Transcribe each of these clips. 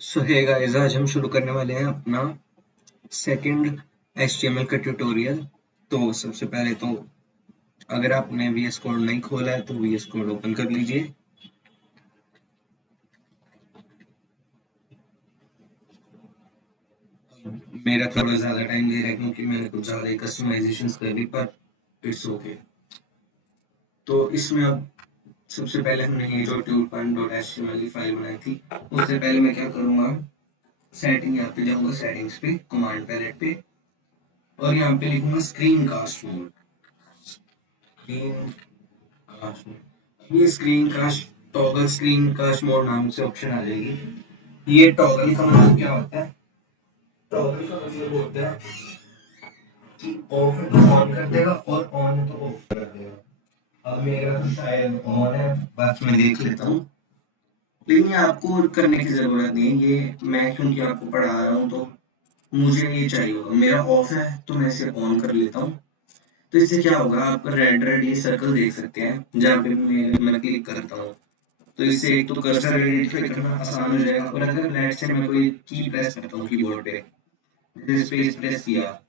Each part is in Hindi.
सो हे गाइस, आज हम शुरू करने वाले हैं अपना सेकंड HTML का ट्यूटोरियल। तो सबसे पहले तो अगर आपने VS कोड नहीं खोला है तो VS कोड ओपन कर लीजिए। मेरा थोड़ा ज़्यादा टाइम ले रहा है क्योंकि मैंने कुछ ज़्यादा ही कस्टमाइजेशंस कर ली, पर इट्स ओके। तो इसमें अब सबसे पहले हमने ये जो tube1.html की फाइल बनाई थी, उससे पहले मैं क्या करूँगा, सेटिंग यहाँ पे जाऊँगा, सेटिंग्स पे, कमांड पैलेट पे, और यहाँ पे लिखूंगा स्क्रीन कास्ट मोड। ये screen cast toggle screen cast mode नाम से ऑप्शन आ जाएगी। ये टॉगल का मतलब क्या होता है? टॉगल का मतलब होता है कि ऑफ है तो ऑन कर देगा और ऑन है तो ऑफ कर देगा। अब मेरा तो शायद ऑन है, बात मैं देख लेता हूँ। लेकिन ये आपको करने की जरूरत नहीं है, ये मैं क्योंकि आपको पढ़ा रहा हूँ तो मुझे ये चाहिए होगा। मेरा ऑफ है तो मैं इसे ऑन कर लेता हूँ। तो इससे क्या होगा, आप रेड रेड ये सर्कल देख सकते हैं जहाँ पे मैं क्लिक करता हूँ। तो इससे एक तो कर्सर आइडेंटिफाई करना आसान हो जाएगा। और अगर लेट से मैं कोई की प्रेस करता हूँ कीबोर्ड पे, जैसे स्पेस प्रेस किया,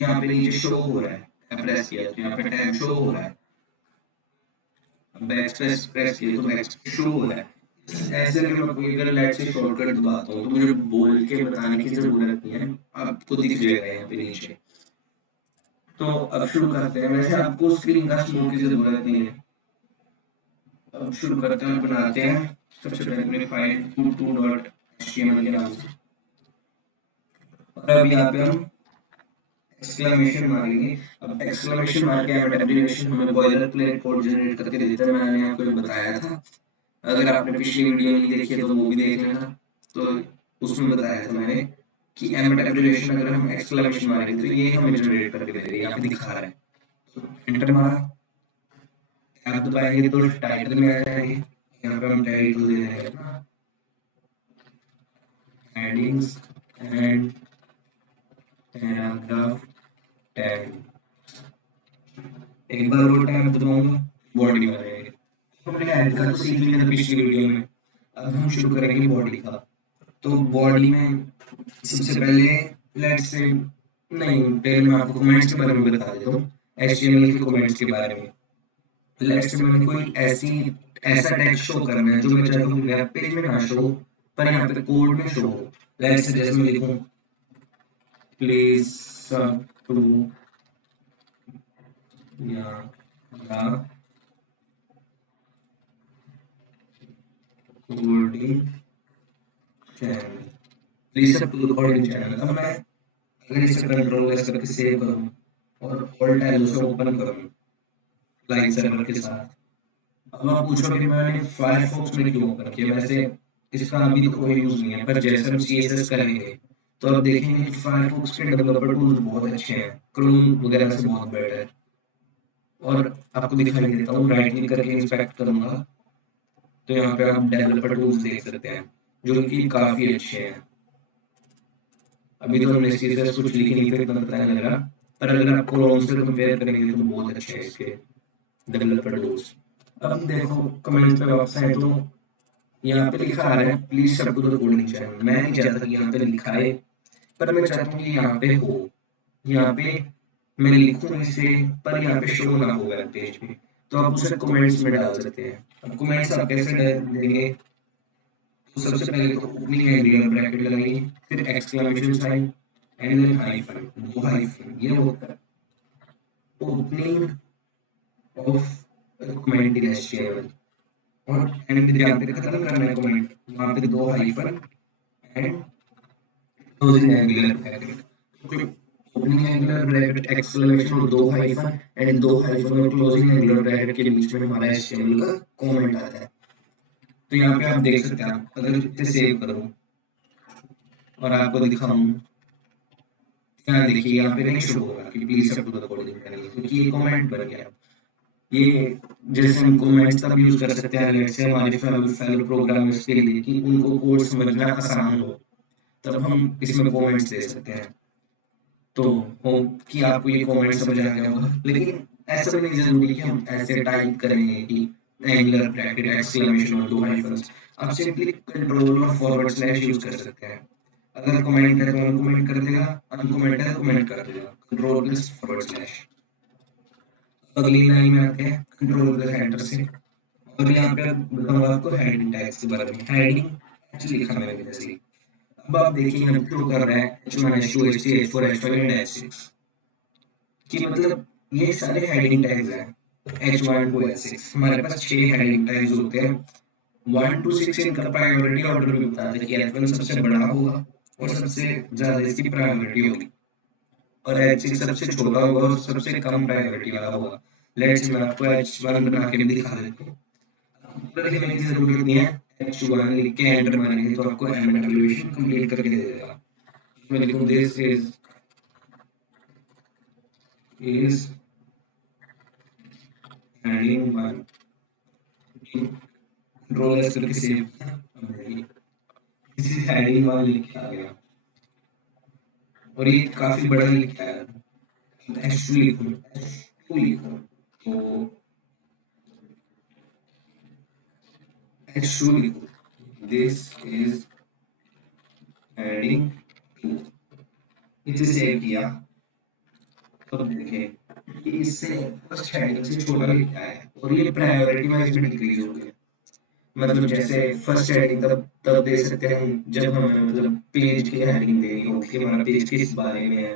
यहाँ पे नीचे शो हो रहा है, प्रेस किया तो यहाँ पे टैब शो हो रहा है, बैक स्पेस प्रेस किया तो बैक शो हो रहा है। ऐसे अगर मैं कोई अगर लेट से शॉर्टकट दबाता हूँ तो मुझे बोल के बताने की जरूरत नहीं है, आपको दिख जाएगा यहाँ पे नीचे। तो अब शुरू करते हैं। वैसे आपको स्क्रीन कास्ट मोड की जरूरत नहीं है। अब शुरू करते हैं, बनाते हैं सबसे पहले अपनी फाइल tube2.html के नाम से। और अब यहाँ पे हम एक्सक्लेमेशन मारेंगे। अब एक्सक्लेमेशन मार के एब्रिविएशन हमें बॉयलर प्लेट कोड जनरेट करके देता है। मैंने आपको बताया था, अगर आपने पिछली वीडियो नहीं देखी है तो वो भी देख लेना। तो उसमें बताया था मैंने कि एब्रिविएशन अगर हम एक्सक्लेमेशन मारेंगे तो ये हमें जनरेट करके देगा। यहाँ पे दिखा रहा है, तो एंटर मारा, टैब दबाएंगे तो टाइटल में आ जाएंगे। यहाँ पे हम टाइटल दे देंगे अपना हेडिंग्स एंड पैराग्राफ टैग। एक बार वो टैब दबाऊंगा, बॉडी में आ जाएगी। हमने हेड का तो सीख लिया था पिछली वीडियो में, अब हम शुरू करेंगे बॉडी का। तो बॉडी में सबसे पहले लेट्स से, नहीं पहले मैं आपको कमेंट्स के बारे में बता देता हूँ, HTML के कमेंट्स के बारे में। लेट्स से मैंने कोई ऐसा टेक्स्ट शो करना है जो मैं चाहता हूँ वेब पेज में ना शो, पर यहाँ पे कोड में शो हो। लेट्स से जैसे मैं लिखूँ प्लीज सब्सक्राइब या coding channel, please subscribe coding channel. अब मैं अगर इसे कंट्रोल एस करके सेव करूँ और ऑल्ट एल से ओपन करूँ लाइव सर्वर के साथ, अब आप पूछोगे मैंने फायरफॉक्स में क्यों ओपन किया। वैसे इसका अभी तो कोई यूज नहीं है, पर जैसे हम CSS करेंगे तो आप देखेंगे कि फायरफॉक्स के डेवलपर टूल्स बहुत अच्छे हैं, क्रोम वगैरह से बहुत बेटर है। और आपको दिखाई देता हूँ, राइट क्लिक करके इंस्पेक्ट करूंगा तो यहाँ पे आप डेवलपर टूल्स देख सकते हैं जो कि काफी अच्छे हैं। अभी तो हमने CSS कुछ लिखी नहीं तो इतना पता नहीं लग रहा, पर अगर आप क्रोम से कंपेयर करेंगे तो बहुत अच्छे हैं इसके डेवलपर टूल्स। अब देखो कमेंट्स पे वापस आए तो यहाँ पे लिखा आ रहा है please subscribe the coding channel. मैं नहीं चाहता कि यहाँ पे लिखा है, पर मैं चाहता हूँ कि यहाँ पे हो। यहाँ पे मैं लिखूँ इसे, पर यहाँ पे शो ना हो वेब पेज पे, तो आप उसे कमेंट्स में डाल सकते हैं। अब कमेंट्स आप कैसे देंगे, तो सबसे पहले तो ओपनिंग एंगुलर ब्रैकेट लगाइए, फिर exclamation sign and then hyphen, दो हाइफन ये होता है opening of comment in HTML। और एंड जहाँ पे खत्म करना है कमेंट, वहाँ पे दो hyphen and closing angular bracket. Opening angular bracket exclamation और दो हाइफन एंड दो हाइफन और क्लोजिंग एंगुलर ब्रैकेट के बीच में हमारा HTML का कमेंट आता है। तो यहाँ पे आप देख सकते हैं, आप अगर इसे सेव करो और आपको दिखाऊं, यहाँ देखिए यहाँ पे नहीं शो होगा कि प्लीज सब्सक्राइब कोडिंग करेंगे क्योंकि ये कमेंट बन गया। ये जैसे हम कमेंट्स तब यूज कर सकते हैं लेट्स से हमारे फेलो प्रोग्रामर्स के लिए कि उनको कोड समझना आसान हो, तब हम इसमें कमेंट्स दे सकते हैं। तो होप कि आपको ये कमेंट समझ आ गया होगा, लेकिन ऐसा भी नहीं जरूरी कि हम ऐसे टाइप करेंगे कि एंगुलर ब्रैकेट एक्सक्लेमेशन और दो हाइफंस। आप सिंपली कंट्रोल और फॉरवर्ड स्लैश यूज कर सकते हैं। अगर कमेंट है तो अनकमेंट कर देगा, अनकमेंट है तो कमेंट कर देगा, कंट्रोल प्लस फॉरवर्ड स्लैश। अगली लाइन में आते हैं कंट्रोल प्लस एंटर से, और यहाँ पे बताऊंगा आपको हेडिंग टैग्स के बारे में। हेडिंग एक्चुअली लिखा मैंने जैसे, अब आप देखिए यहाँ पे शो कर रहा है H1 H2 H3 H4 H5 and H6 कि मतलब ये सारे हेडिंग टैग्स हैं। H1 to H6 हमारे पास 6 हेडिंग टैग्स होते हैं। 1 to 6 इनका प्रायोरिटी ऑर्डर भी बताते हैं कि H1 सबसे बड़ा होगा और सबसे ज्यादा इसकी प्रायोरिटी होगी, और H6 सबसे छोटा होगा और सबसे कम प्रायोरिटी वाला होगा। लेट्स मैं आपको H1 बना के भी दिखा देता हूँ। ऊपर लिखने की जरूरत नहीं है, H1 लिख के एंटर मारेंगे तो आपको एम्बेडेड कंप्लीट करके दे देगा। मैं लिखूं this is heading 1, control S करके सेव किया, अब देखिए दिस इज heading 1 लिख के आ गया, और ये काफी बड़ा लिखा है। H2 लिखूं, H2 लिखूं तो H2 लिखूं, दिस इज heading 2, इसे सेव किया। तो देखिए इससे फर्स्ट हेडिंग से छोटा लिखा है और ये प्रायोरिटी वाइज भी डिक्रीज हो गया। मतलब जैसे फर्स्ट हेडिंग तब तब दे सकते हैं हम जब हमें मतलब पेज की हेडिंग देनी हो कि हमारा पेज किस बारे में है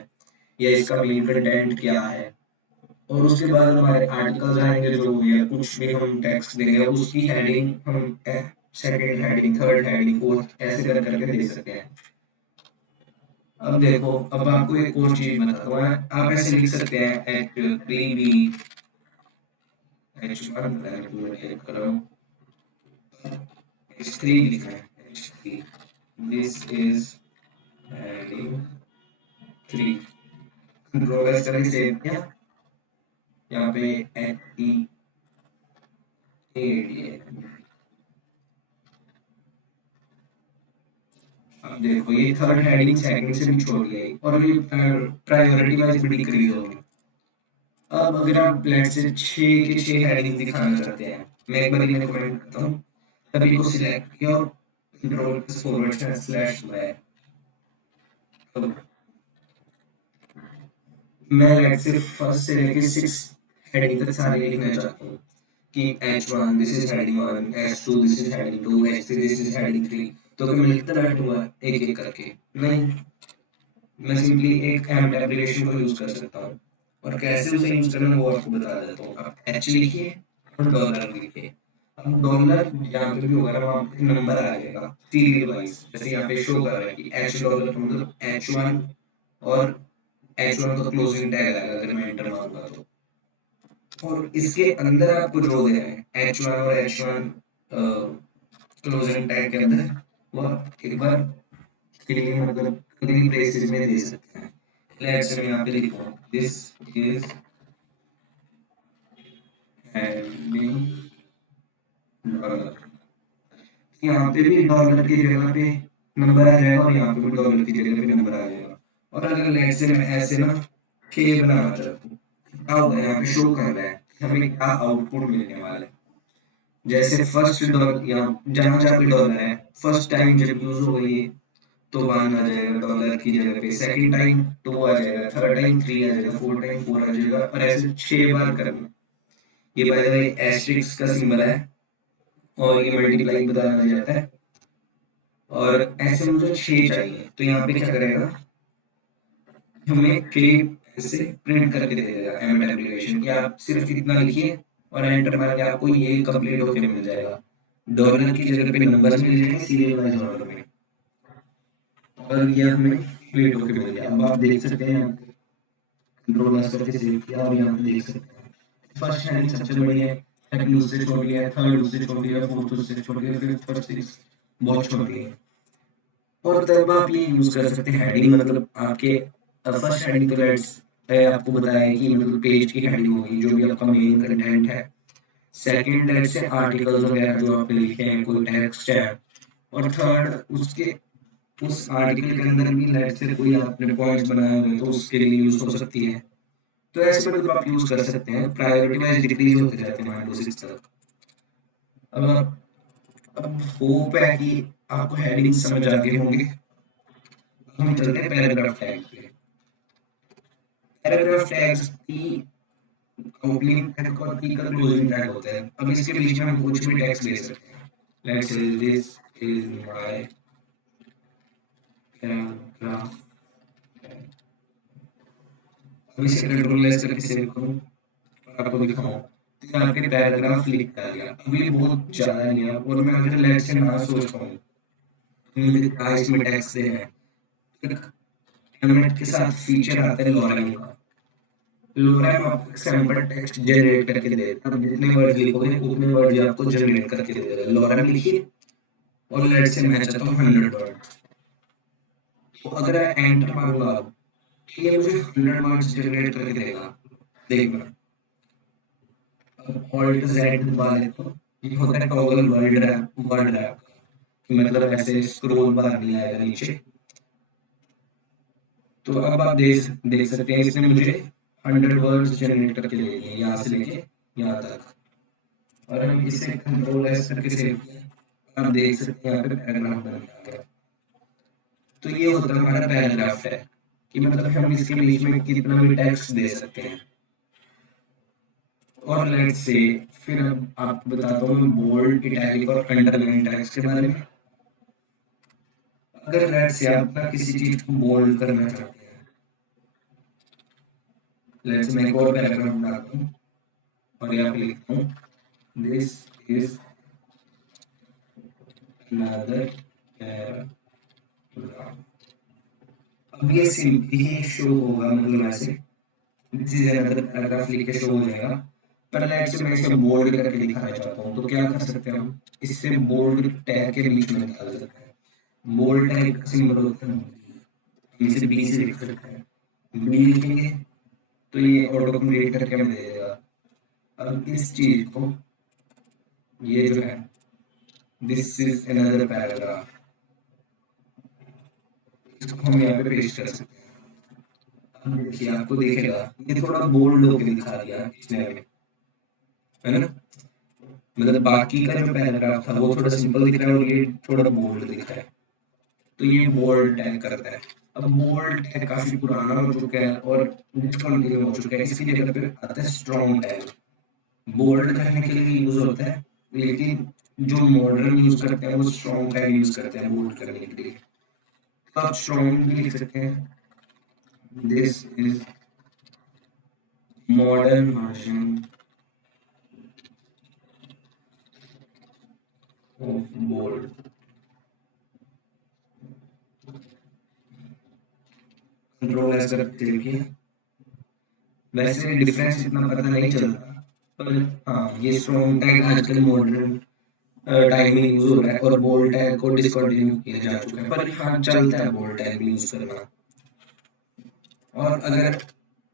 या इसका मेन कंटेंट क्या है, और उसके बाद हमारे आर्टिकल्स आएंगे जो या कुछ भी हम टेक्स्ट देंगे उसकी हेडिंग हम second heading, third heading, fourth ऐसे कर करके दे सकते हैं। अब देखो, अब आपको एक और चीज बताता हूँ, आप ऐसे लिख सकते हैं H3B H1 टाइप करो, H3 लिखना है, H3 this is heading 3, control S करके सेव किया। यहाँ पे अब देखो ये थर्ड हेडिंग सेकंड से भी छोड़ गई और ये प्रायोरिटी वाइज भी डिक्रीज हो गई। अब अगर आप लेट से 6 के 6 हेडिंग दिखाना चाहते हैं, मैं एक बार इन्हें कमेंट करता हूँ, सभी को सिलेक्ट किया और कंट्रोल फॉरवर्ड स्लैश लगाया। तो मैं लेट से फर्स्ट से लेके 6 हेडिंग तक सारे लिखना चाहता हूँ कि H1 this is heading 1, H2 this is heading 2, H3 this is heading 3, तो क्या मैं लिखता बैठूंगा एक एक करके? नहीं, मैं सिंपली एक एम्ड एप्लीकेशन को यूज कर सकता हूँ, और कैसे उसे यूज करना वो आपको बता देता हूँ। आप H लिखिए और डॉलर लिखिए। अब डॉलर जहाँ पे भी होगा ना वहाँ पे नंबर आ जाएगा सीरियल वाइज, जैसे यहाँ पे शो कर रहा है कि H डॉलर मतलब H1 और H1 का क्लोजिंग टैग आएगा अगर मैं एंटर मारूंगा तो, और इसके अंदर आपको जो दे रहे हैं H1 और H1 क्लोजिंग टैग के अंदर वो आप एक बार क्लीन मतलब क्लीन ब्रेसेस में दे सकते हैं। लेट्स से मैं यहाँ पे लिखूँ दिस इज हेडिंग डॉलर, यहाँ पे भी डॉलर की जगह पे नंबर आ जाएगा और यहाँ पे भी डॉलर की जगह पे नंबर आ जाएगा। और अगर लेट्स से मैं ऐसे ना के बनाना चाहता हूँ, क्या होगा यहाँ पे शो कर रहा है हमें क्या आउटपुट मिलने वाला है। जैसे फर्स्ट डॉलर यहाँ जहाँ जहाँ पे डॉलर है फर्स्ट टाइम जब यूज होगा ये तो 1 आ जाएगा डॉलर की जगह पे, सेकंड टाइम 2 आ जाएगा, थर्ड टाइम 3 आ जाएगा, फोर्थ टाइम 4 आ जाएगा, और ऐसे 6 बार करना। ये बाय द वे एस्टेरिस्क का सिंबल है और ये मल्टीप्लाई बताया जाता है, और ऐसे मुझे 6 चाहिए तो यहाँ पे क्या करेगा हमें के ऐसे प्रिंट करके दे देगा एम्बेड एप्लीकेशन कि आप सिर्फ इतना लिखिए और एंटर मारेंगे आपको ये कंप्लीट होकर मिल जाएगा। डॉलर की जगह पे नंबर्स मिल जाएंगे सीरियल वाइज ऑर्डर में, और ये हमें कंप्लीट होकर मिल गया। अब आप देख सकते हैं कंट्रोल एस करके सेव किया और यहाँ पे देख सकते हैं फर्स्ट हेडिंग सबसे बड़ी है, सेकंड उससे छोटी है, थर्ड उससे छोटी है, फोर्थ उससे छोटी है, फिफ्थ फर्स्ट सिक्स बहुत छोटी है। और तब आप ये यूज कर सकते हैं हेडिंग, मतलब आपके फर्स्ट हेडिंग तो लेट्स आपको बताया है कि मतलब पेज की हेडिंग होगी जो भी आपका मेन कंटेंट है। सेकंड लेट्स से आर्टिकल्स वगैरह जो आपने लिखे हैं कोई टेक्स्ट है, और थर्ड उसके उस आर्टिकल के अंदर भी लेट्स से कोई आपने पॉइंट्स बनाए हुए तो उसके लिए यूज हो सकती है। तो ऐसे मतलब आप यूज कर सकते हैं, प्रायोरिटी वाइज डिक्रीज होते जाते हैं 1 to 6 तक। अब अब होप है कि आपको हेडिंग समझ आते होंगे। हम चलते हैं पैराग्राफ टैग पे। पैराग्राफ टैग्स की ओपनिंग टैग और पी का क्लोजिंग टैग होता है। अब इसके बीच में हम कुछ भी टैग्स दे सकते हैं। Let's say this is my paragraph. अब इसे कंट्रोल एस करके सेव करूं और आपको दिखाऊं तो यहाँ पे पैराग्राफ लिख आ गया। अब ये बहुत ज्यादा नहीं है और मैं अगर लेट्स से ना सोच पाऊं मुझे क्या इसमें टैग्स देना है, एक एनिमेट के साथ फीचर आता है लॉरेम का। लॉरेम आपको सैंपल टेक्स्ट जनरेट करके देता है। आप जितने वर्ड लिखोगे उतने वर्ड आपको जनरेट करके दे देगा। लॉरेम लिखिए और लेट्स से मैं चाहता हूँ 100 वर्ड। तो अगर मैं एंटर मारूंगा अब तो ये मुझे 100 वर्ड्स जनरेट करके देगा। देखना, अब ऑल्ट जेड दबा लेता हूँ। ये होता है टॉगल वर्ड रैप, मतलब ऐसे स्क्रॉल बार नहीं आएगा नीचे। तो अब आप देख सकते हैं इसने मुझे 100 वर्ड्स जनरेट करके दे दिए यहाँ से लेके यहाँ तक। और हम इसे कंट्रोल एस करके सेव किया, आप देख सकते हैं यहाँ पे पैराग्राफ बन गया। तो ये होता है हमारा पैराग्राफ है कि मतलब हम इसके बीच में कितना भी टेक्स्ट दे सकते हैं। और लेट्स से फिर अब आपको बताता हूँ मैं बोल्ड, इटैलिक और अंडरलाइन टेक्स्ट के बारे में। अगर लेट्स से आप ना किसी चीज को बोल्ड करना चाहते हैं, लेट्स मैं एक और पैराग्राफ बनाता हूँ और यहाँ पे लिखता हूँ दिस इज another paragraph। अब ये सिंपली शो होगा, मतलब ऐसे दिस इज अनदर पैराग्राफ लिख के शो हो जाएगा। पर लेट्स से मैं इसे बोल्ड करके दिखाना चाहता हूँ तो क्या कर सकते हैं हम, इससे बोल्ड टैग के बीच में निकाल सकते हैं। बोल्ड टैग का सिंबल होता है B, इसे बी से लिख सकते हैं। बी लिखेंगे तो ये ऑटो कंप्लीट करके हमें दे देगा। अब इस चीज को, ये जो है दिस इज अनदर पैराग्राफ, इसको हम यहाँ पे पेस्ट कर सकते हैं। अब देखिए आपको दिखेगा ये थोड़ा बोल्ड होके दिखा दिया इसने हमें, है ना। मतलब बाकी का जो पैराग्राफ था वो थोड़ा सिंपल दिख रहा है और ये थोड़ा बोल्ड दिख रहा है। तो ये बोल्ड टैग करता है। अब बोल्ड टैग काफी पुराना हो चुका है और डिसकंटिन्यू हो चुका है, इसकी जगह पे आता है स्ट्रॉन्ग टैग। बोल्ड करने के लिए यूज होता है, लेकिन जो मॉडर्न यूज करते हैं वो स्ट्रॉन्ग टैग यूज करते हैं बोल्ड करने के लिए। तो आप स्ट्रॉन्ग भी लिख सकते हैं, this is modern version of bold. Control S करके देखिए, वैसे डिफरेंस इतना पता नहीं चलता, पर हाँ ये स्ट्रॉन्ग टैग आजकल मॉडर्न टाइम में यूज हो रहा है और बोल्ड टैग को डिसकंटिन्यू किया जा चुका है। पर हाँ चलता है बोल्ड टैग भी यूज करना। और अगर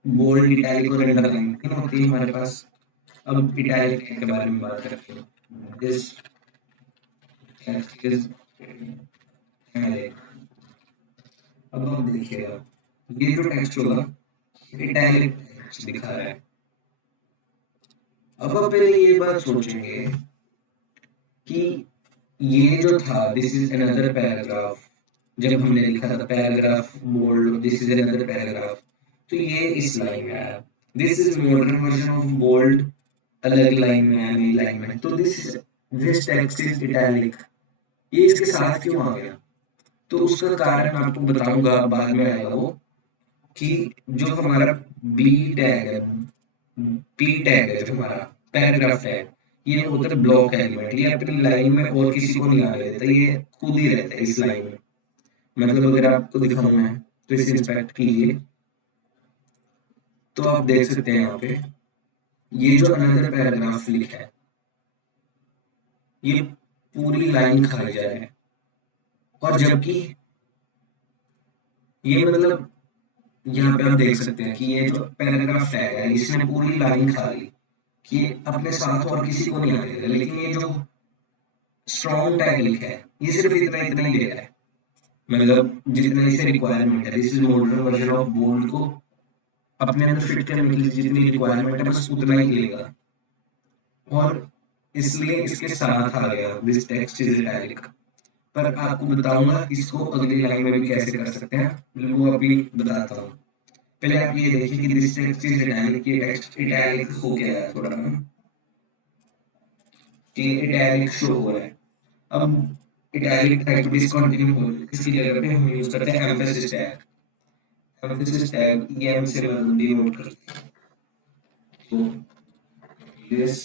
बोल्ड, इटैलिक और अंडरलाइन तीन होती है हमारे पास। अब इटैलिक के बारे में बात करते हैं। This text is italic. अब आप देखिएगा ये जो टेक्स्ट होगा इटैलिक टेक्स्ट दिखा रहा है। अब आप पहले ये बात सोचेंगे कि ये जो था दिस इज अनदर पैराग्राफ, जब हमने लिखा था paragraph bold this is another paragraph, तो ये इस लाइन में आया। This is modern version of bold, अलग लाइन में है, नई लाइन में। तो दिस टेक्स्ट इज इटैलिक, ये इसके साथ क्यों आ गया? तो उसका कारण मैं आपको बताऊंगा, बाद में आएगा वो, कि जो हमारा बी टैग है, पी टैग है जो हमारा पैराग्राफ टैग, ये होता है ब्लॉक एलिमेंट। ये अपनी लाइन में और किसी को नहीं आने देता, ये खुद ही रहता है इस लाइन में। मतलब अगर आपको दिखाऊं मैं तो इसे इंस्पेक्ट कीजिए तो आप देख सकते हैं यहाँ पे ये जो अनदर पैराग्राफ लिखा है ये पूरी लाइन खाली जा रहा है। और जबकि ये मतलब यहाँ पे आप देख सकते हैं कि ये जो पैराग्राफ टैग है इसने पूरी लाइन खा ली कि अपने साथ और किसी को नहीं आने दे रहा। लेकिन ये जो स्ट्रॉन्ग टैग लिखा है ये सिर्फ इतना इतना ही ले रहा है, मतलब जितना इसे रिक्वायरमेंट है। This is modern version of bold को अपने अंदर फिट करने के लिए जितनी रिक्वायरमेंट है बस उतना ही लेगा। और इसलिए इसके साथ आ गया दिस टेक्स्ट इज इटैलिक। पर आपको बताऊंगा इसको अगली लाइन में भी कैसे कर सकते हैं, वो अभी बताता हूँ। पहले आप ये देखिए कि दिस टेक्स्ट इज इटैलिक, ये टेक्स्ट इटैलिक हो गया है थोड़ा ना, कि इटैलिक शो हो रहा है। अब इटैलिक टाइप डिसकंटिन्यू हो, इसकी जगह पे हम यूज करते हैं emphasis tag. Emphasis tag em से मतलब डिनोट करते हैं। तो this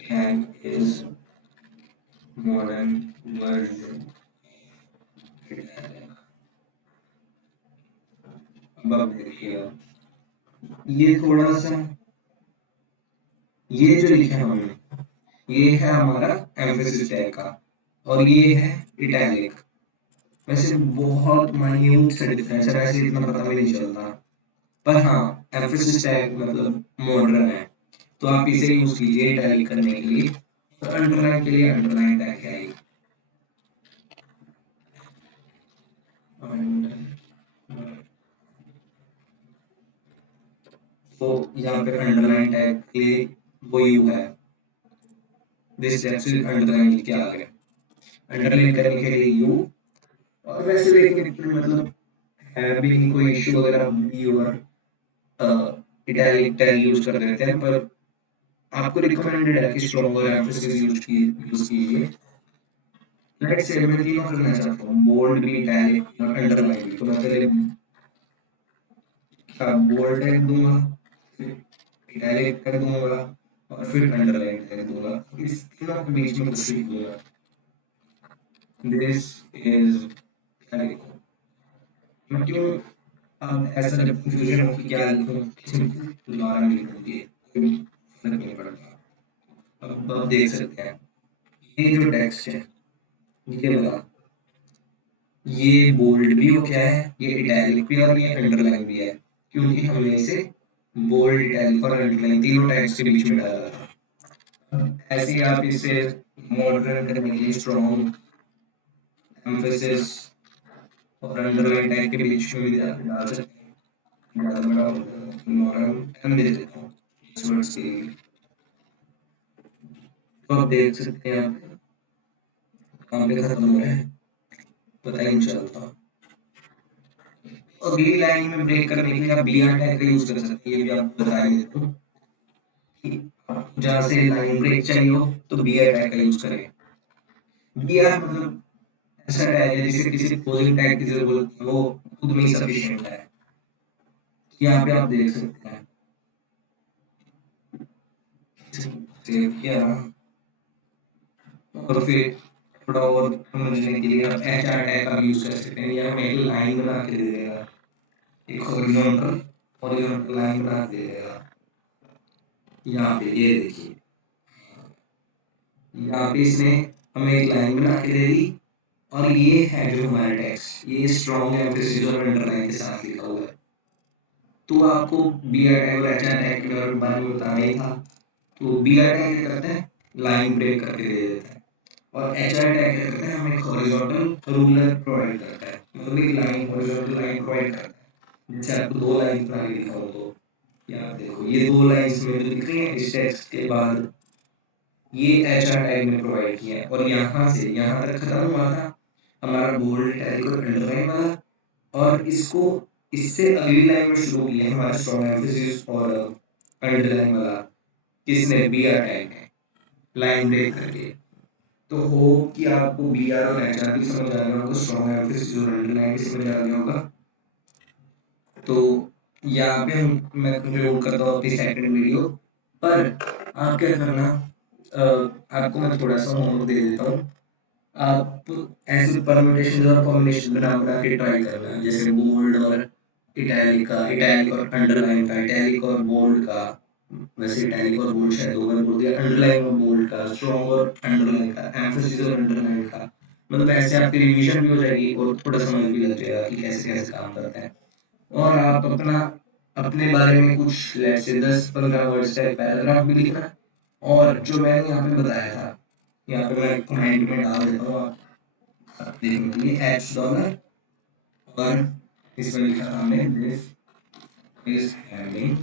tag is modern version italic. अब आप देखिए ये थोड़ा सा, ये जो लिखा है हमने, ये है हमारा एम्फेसिस टैग का, और ये है इटैलिक। वैसे बहुत माइन्यूट सा डिफरेंस है, वैसे इतना पता भी नहीं चलता, पर हाँ एम्फेसिस टैग मतलब मॉडर्न है, तो आप इसे यूज कीजिए इटैलिक करने के लिए। और अंडरलाइन के लिए अंडरलाइन टैग है ये। तो यहाँ पे अंडरलाइन टैग के लिए वो यू है, दिस टेक्स्ट इज अंडरलाइन लिख के आ गया, अंडरलाइन करने के लिए यू। और वैसे लेकिन इतने मतलब है भी नहीं कोई इश्यू, अगर आप बी और इटैलिक टैग यूज कर देते हैं, पर आपको रिकमेंडेड है कि स्ट्रॉन्ग और एम्फेसिस यूज कीजिए। लेट्स से मैं तीनों करना चाहता हूँ, बोल्ड भी, इटैलिक और अंडरलाइन भी। तो मैं पहले बोल्ड टैग दूंगा, फिर इटैलिक टैग दूंगा, और फिर अंडरलाइन टैग दूंगा। इस तीनों के बीच में कुछ लिख दूंगा, दिस इज इटैलिक। मैं क्यों अब ऐसा जब कंफ्यूजन हो कि क्या लिखूं, दोबारा नहीं लिखूंगी, कोई फर्क नहीं पड़ता। अब आप देख सकते हैं ये जो टेक्स्ट है, ये वाला, ये बोल्ड भी हो गया है, ये इटैलिक भी और ये अंडरलाइन भी है, क्योंकि हमने इसे बोल्ड, इटैलिक और अंडरलाइन तीनों टैग्स के बीच में डाला था। ऐसे ही आप इसे मॉडर्न करने के लिए स्ट्रॉन्ग, एम्फेसिस और अंडरलाइन टैग के बीच में भी डाल सकते हैं। ज़्यादा बड़ा मॉडर्न एम दे देता हूँ इस वर्ड्स के लिए। तो आप देख सकते हैं यहाँ पे कहाँ पे खत्म हो रहा है, पता ही नहीं चलता। अगली लाइन में ब्रेक करने के लिए आप बी आर टैग का यूज कर सकते हैं, ये भी आपको बता ही देता हूँ कि आपको जहाँ से लाइन ब्रेक चाहिए हो तो बी आर टैग का यूज करें। बी आर मतलब ऐसा टैग है जिसे किसी क्लोजिंग टैग की जरूरत है, वो खुद में ही सफिशिएंट है। यहाँ पे आप देख सकते हैं, सेव किया और फिर थोड़ा और समझने के लिए आप एच आर टैग का यूज कर सकते हैं, या हमें एक लाइन बना के दे देगा, एक हॉरिजॉन्टल हॉरिजॉन्टल लाइन बना के दे देगा। यहाँ पे ये देखिए, यहाँ पे इसने हमें एक लाइन बना के दे दी, और ये है जो हमारा टेक्स्ट, ये स्ट्रॉन्ग एम्फेसिस और अंडरलाइन के साथ लिखा हुआ है। तो आपको बी आर टैग और एच आर टैग के बारे में बताना ही था। तो बी आर टैग क्या करता है, लाइन ब्रेक करके दे देता है, और एच आर टैग क्या करता है, हमें हॉरिजॉन्टल रूलर प्रोवाइड करता है, मतलब एक लाइन, हॉरिजॉन्टल लाइन प्रोवाइड करता है। जैसे आपको दो लाइन बना के दिखाऊं तो यहाँ देखो, ये दो लाइंस में जो दिख रही है इस टेक्स्ट के बाद, ये एच आर टैग ने प्रोवाइड किया है, और यहाँ से यहाँ तक खत्म हुआ था हमारा बोल्ड, इटैलिक और अंडरलाइन वाला, और इसको इससे अगली लाइन में शुरू किया है हमारा स्ट्रॉन्ग एम्फेसिस और अंडरलाइन वाला, किसने, बी आर टैग ने, लाइन ब्रेक करके। तो होप कि आपको बी आर और एच आर भी समझ आ गया होगा, स्ट्रॉन्ग एम्फेसिस और अंडरलाइन भी समझ आ गया होगा। तो यहाँ पे मैं कंक्लूड करता हूँ अपनी सेकंड वीडियो। पर आप क्या करना, आपको मैं थोड़ा सा होमवर्क दे देता हूँ, आप ऐसे परम्यूटेशन और कॉम्बिनेशन बना बना के ट्राई करना, जैसे बोल्ड और इटैलिक का, इटैलिक और अंडरलाइन का, इटैलिक और बोल्ड का, वैसे इटैलिक और बोल्ड शायद दो बार बोल दिया, अंडरलाइन और बोल्ड का, स्ट्रॉन्ग और अंडरलाइन का, एम्फेसिस और अंडरलाइन का। मतलब ऐसे आपकी रिवीजन भी हो जाएगी और थोड़ा समझ भी लग जाएगा कि कैसे कैसे काम करता है। और आप अपना अपने बारे में कुछ लेट्स से 10-15 वर्ड्स का एक पैराग्राफ भी लिखना, और जो मैंने यहाँ पे बताया था, यहाँ पे मैं कमेंट में डाल देता हूँ, आप देखने के लिए एच डॉलर, और इसमें लिखा था हमने दिस इज हैविंग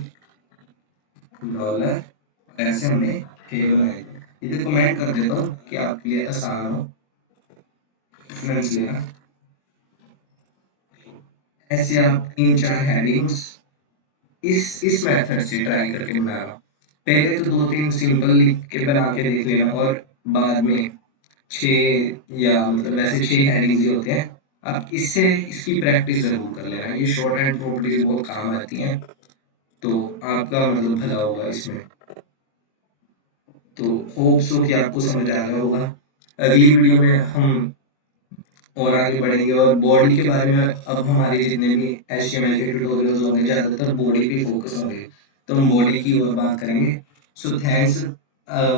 डॉलर, ऐसे हमने टेबल बनाई। इधर कमेंट कर देता हूँ कि आपके लिए आसान हो रेफरेंस लेना। ऐसे आप 3-4 हेडिंग्स इस मेथड से ट्राई करके बनाना। पहले तो 2-3 सिंपल लिख के बना के देख लेना और बाद में 6 या मतलब ऐसे 6 हेडिंग्स ही होते हैं, आप इससे इसकी प्रैक्टिस जरूर कर लेना। ये शॉर्ट हैंड प्रॉपर्टीज बहुत काम आती हैं, तो आपका मतलब भला होगा इसमें। तो होप सो कि आपको समझ आ गया होगा। अगली वीडियो में हम और आगे बढ़ेंगे और बॉडी के बारे में अब हमारे जितने भी HTML के ट्यूटोरियल्स होंगे ज़्यादातर बॉडी पे फोकस होंगे, तो हम बॉडी की और बात करेंगे। सो थैंक्स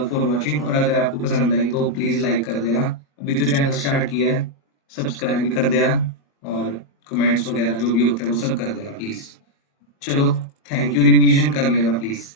फॉर वॉचिंग, और अगर आपको पसंद आई तो प्लीज़ लाइक कर देना। अभी तो चैनल स्टार्ट किया है, सब्सक्राइब भी कर देना और कमेंट्स वगैरह जो भी होता है वो सब कर देना प्लीज़। चलो, थैंक यू, रिवीजन कर लेना प्लीज़।